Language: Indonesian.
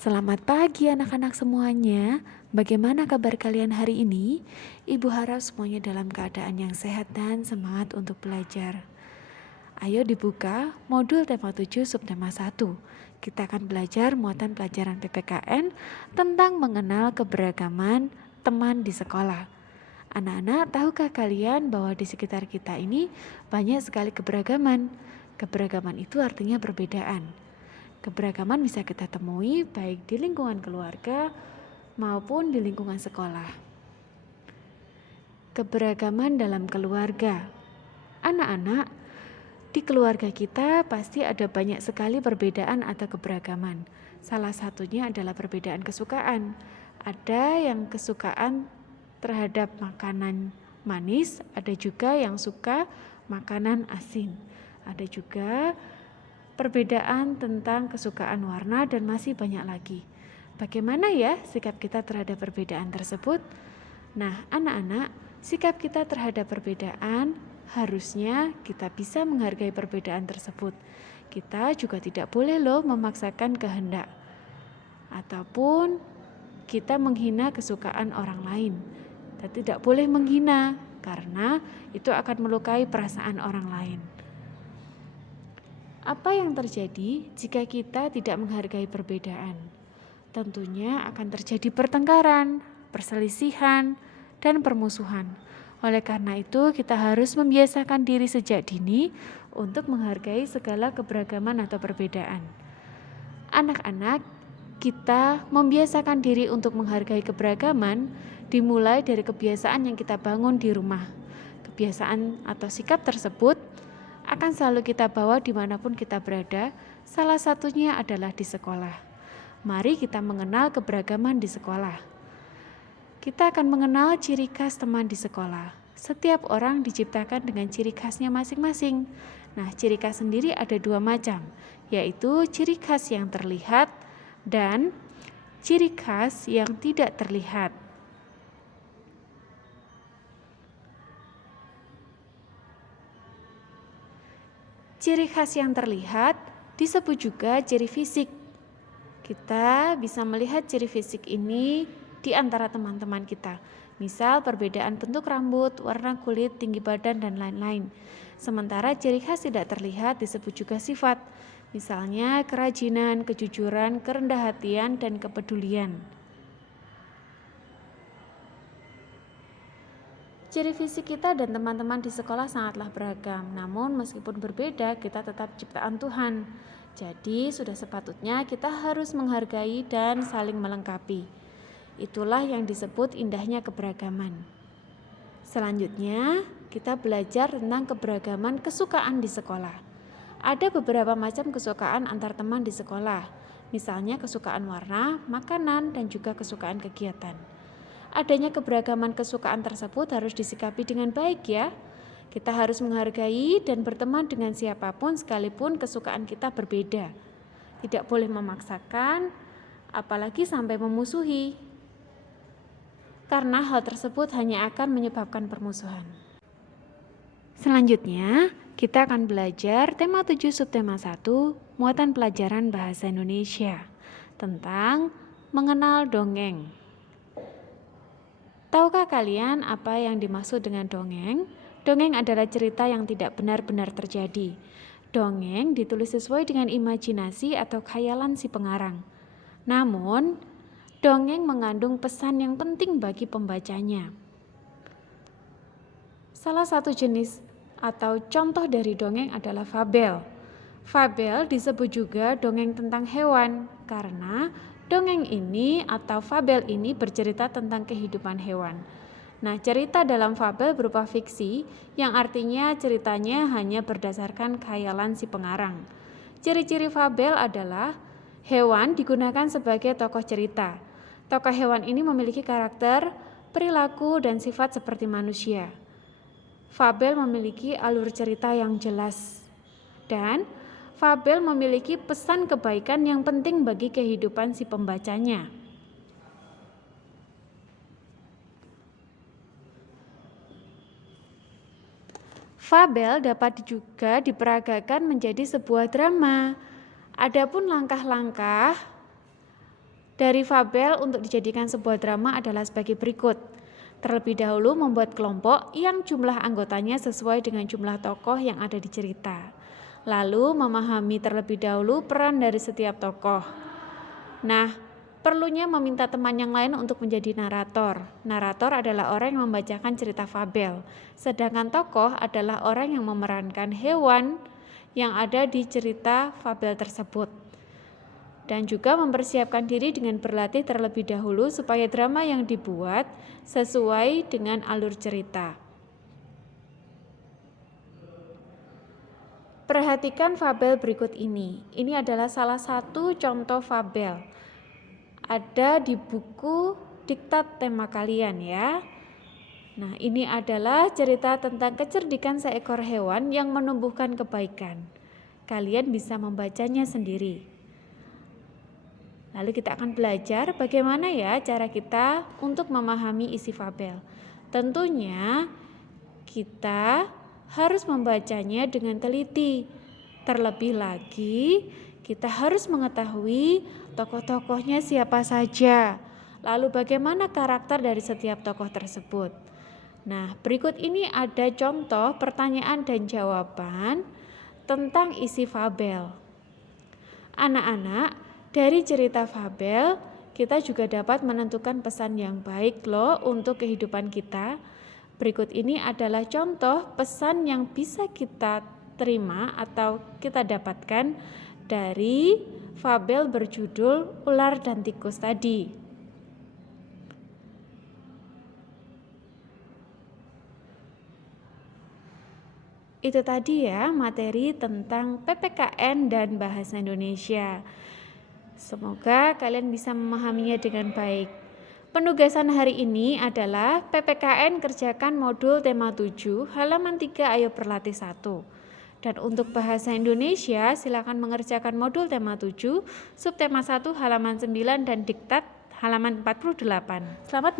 Selamat pagi anak-anak semuanya. Bagaimana kabar kalian hari ini? Ibu harap semuanya dalam keadaan yang sehat dan semangat untuk belajar. Ayo dibuka modul tema 7 subtema 1. Kita akan belajar muatan pelajaran PPKN tentang mengenal keberagaman teman di sekolah. Anak-anak, tahukah kalian bahwa di sekitar kita ini banyak sekali keberagaman? Keberagaman itu artinya perbedaan. Keberagaman bisa kita temui baik di lingkungan keluarga maupun di lingkungan sekolah. Keberagaman dalam keluarga. Anak-anak, di keluarga kita pasti ada banyak sekali perbedaan atau keberagaman. Salah satunya adalah perbedaan kesukaan. Ada yang kesukaan terhadap makanan manis, ada juga yang suka makanan asin. Ada juga perbedaan tentang kesukaan warna dan masih banyak lagi. Bagaimana ya sikap kita terhadap perbedaan tersebut? Nah, anak-anak, sikap kita terhadap perbedaan harusnya kita bisa menghargai perbedaan tersebut. Kita juga tidak boleh loh memaksakan kehendak ataupun kita menghina kesukaan orang lain. Kita tidak boleh menghina karena itu akan melukai perasaan orang lain. Apa yang terjadi jika kita tidak menghargai perbedaan? Tentunya akan terjadi pertengkaran, perselisihan, dan permusuhan. Oleh karena itu, kita harus membiasakan diri sejak dini untuk menghargai segala keberagaman atau perbedaan. Anak-anak, kita membiasakan diri untuk menghargai keberagaman dimulai dari kebiasaan yang kita bangun di rumah. Kebiasaan atau sikap tersebut akan selalu kita bawa dimanapun kita berada, salah satunya adalah di sekolah. Mari kita mengenal keberagaman di sekolah. Kita akan mengenal ciri khas teman di sekolah. Setiap orang diciptakan dengan ciri khasnya masing-masing. Nah, ciri khas sendiri ada dua macam, yaitu ciri khas yang terlihat dan ciri khas yang tidak terlihat. Ciri khas yang terlihat disebut juga ciri fisik. Kita bisa melihat ciri fisik ini di antara teman-teman kita. Misal perbedaan bentuk rambut, warna kulit, tinggi badan, dan lain-lain. Sementara ciri khas tidak terlihat disebut juga sifat. Misalnya kerajinan, kejujuran, kerendah hatian, dan kepedulian. Ciri fisik kita dan teman-teman di sekolah sangatlah beragam, namun meskipun berbeda, kita tetap ciptaan Tuhan. Jadi sudah sepatutnya kita harus menghargai dan saling melengkapi. Itulah yang disebut indahnya keberagaman. Selanjutnya, kita belajar tentang keberagaman kesukaan di sekolah. Ada beberapa macam kesukaan antar teman di sekolah, misalnya kesukaan warna, makanan, dan juga kesukaan kegiatan. Adanya keberagaman kesukaan tersebut harus disikapi dengan baik ya. Kita harus menghargai dan berteman dengan siapapun sekalipun kesukaan kita berbeda. Tidak boleh memaksakan, apalagi sampai memusuhi. Karena hal tersebut hanya akan menyebabkan permusuhan. Selanjutnya, kita akan belajar tema 7 subtema 1, muatan pelajaran bahasa Indonesia, tentang mengenal dongeng. Tahukah kalian apa yang dimaksud dengan dongeng? Dongeng adalah cerita yang tidak benar-benar terjadi. Dongeng ditulis sesuai dengan imajinasi atau khayalan si pengarang. Namun, dongeng mengandung pesan yang penting bagi pembacanya. Salah satu jenis atau contoh dari dongeng adalah fabel. Fabel disebut juga dongeng tentang hewan karena dongeng ini atau fabel ini bercerita tentang kehidupan hewan. Nah, cerita dalam fabel berupa fiksi yang artinya ceritanya hanya berdasarkan khayalan si pengarang. Ciri-ciri fabel adalah hewan digunakan sebagai tokoh cerita. Tokoh hewan ini memiliki karakter, perilaku, dan sifat seperti manusia. Fabel memiliki alur cerita yang jelas dan fabel memiliki pesan kebaikan yang penting bagi kehidupan si pembacanya. Fabel dapat juga diperagakan menjadi sebuah drama. Adapun langkah-langkah dari fabel untuk dijadikan sebuah drama adalah sebagai berikut. Terlebih dahulu membuat kelompok yang jumlah anggotanya sesuai dengan jumlah tokoh yang ada di cerita. Lalu memahami terlebih dahulu peran dari setiap tokoh. Nah, perlunya meminta teman yang lain untuk menjadi narator. Narator adalah orang yang membacakan cerita fabel, sedangkan tokoh adalah orang yang memerankan hewan yang ada di cerita fabel tersebut. Dan juga mempersiapkan diri dengan berlatih terlebih dahulu supaya drama yang dibuat sesuai dengan alur cerita. Perhatikan fabel berikut ini. Ini adalah salah satu contoh fabel. Ada di buku diktat tema kalian ya. Nah, ini adalah cerita tentang kecerdikan seekor hewan yang menumbuhkan kebaikan. Kalian bisa membacanya sendiri. Lalu kita akan belajar bagaimana ya cara kita untuk memahami isi fabel. Tentunya kita harus membacanya dengan teliti. Terlebih lagi, kita harus mengetahui tokoh-tokohnya siapa saja. Lalu bagaimana karakter dari setiap tokoh tersebut. Nah, berikut ini ada contoh pertanyaan dan jawaban tentang isi fabel. Anak-anak, dari cerita fabel kita juga dapat menentukan pesan yang baik loh untuk kehidupan kita. Berikut ini adalah contoh pesan yang bisa kita terima atau kita dapatkan dari fabel berjudul Ular dan Tikus tadi. Itu tadi ya materi tentang PPKN dan Bahasa Indonesia. Semoga kalian bisa memahaminya dengan baik. Penugasan hari ini adalah PPKN kerjakan modul tema 7 halaman 3 ayo berlatih 1. Dan untuk Bahasa Indonesia silakan mengerjakan modul tema 7 subtema 1 halaman 9 dan diktat halaman 48. Selamat